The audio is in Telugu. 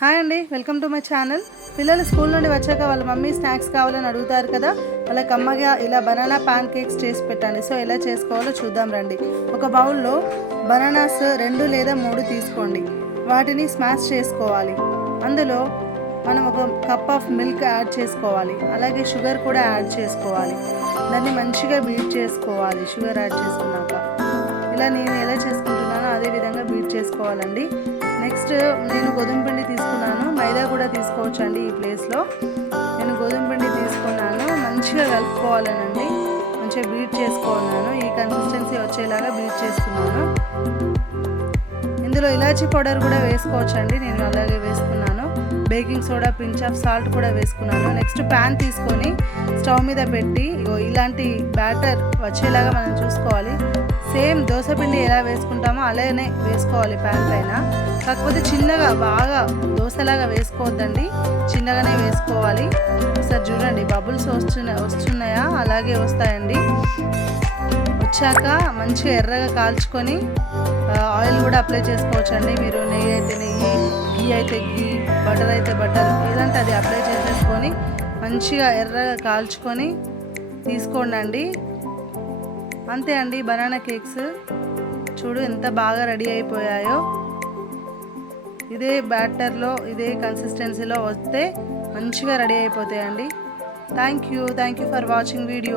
హాయ్ అండి, వెల్కమ్ టు మై ఛానల్. పిల్లలు స్కూల్ నుండి వచ్చాక వాళ్ళ మమ్మీ స్నాక్స్ కావాలని అడుగుతారు కదా, వాళ్ళకి అమ్మగా ఇలా బనానా పాన్ కేక్స్ చేసి పెట్టండి. సో ఎలా చేసుకోవాలో చూద్దాం రండి. ఒక బౌల్లో బనానాస్ 2 లేదా 3 తీసుకోండి. వాటిని స్మాష్ చేసుకోవాలి. అందులో మనం ఒక కప్ ఆఫ్ మిల్క్ యాడ్ చేసుకోవాలి. అలాగే షుగర్ కూడా యాడ్ చేసుకోవాలి. దాన్ని మంచిగా బీట్ చేసుకోవాలి. షుగర్ యాడ్ చేసుకున్నాక ఇలా నేను ఎలా చేసుకుంటున్నానో అదే విధంగా బీట్ చేసుకోవాలండి. నెక్స్ట్ నేను గోధుమ పిండి తీసుకున్నాను, మైదా కూడా తీసుకోవచ్చు అండి. ఈ ప్లేస్లో నేను గోధుమ పిండి తీసుకున్నాను. మంచిగా కలుపుకోవాలనండి, మంచిగా బీట్ చేసుకోవాలను. ఈ కన్సిస్టెన్సీ వచ్చేలాగా బీట్ చేసుకున్నాను. ఇందులో ఇలాచీ పౌడర్ కూడా వేసుకోవచ్చు అండి, నేను అలాగే వేసుకున్నాను. Baking soda, pinch of salt కూడా వేసుకున్నాను. నెక్స్ట్ ప్యాన్ తీసుకొని స్టవ్ మీద పెట్టి ఇలాంటి బ్యాటర్ వచ్చేలాగా మనం చూసుకోవాలి. సేమ్ దోశపిండి ఎలా వేసుకుంటామో అలానే వేసుకోవాలి ప్యాన్ పైన. కాకపోతే చిన్నగా, బాగా దోశలాగా వేసుకోవద్దండి, చిన్నగానే వేసుకోవాలి. ఒకసారి చూడండి, బబుల్స్ వస్తున్నాయా, అలాగే వస్తాయండి. వచ్చాక మంచిగా ఎర్రగా కాల్చుకొని ఆయిల్ కూడా అప్లై చేసుకోవచ్చు అండి. మీరు నెయ్యి అయితే నెయ్యి, ఘీ అయితే ఘీ, బటర్ అయితే బటర్, ఏదంటే అది అప్లై చేసేసుకొని మంచిగా ఎర్రగా కాల్చుకొని తీసుకోండి అండి. అంతే అండి, బనానా కేక్స్ చూడు ఎంత బాగా రెడీ అయిపోయాయో. ఇదే బ్యాటర్లో, ఇదే కన్సిస్టెన్సీలో వస్తే మంచిగా రెడీ అయిపోతాయండి. Thank you for watching video.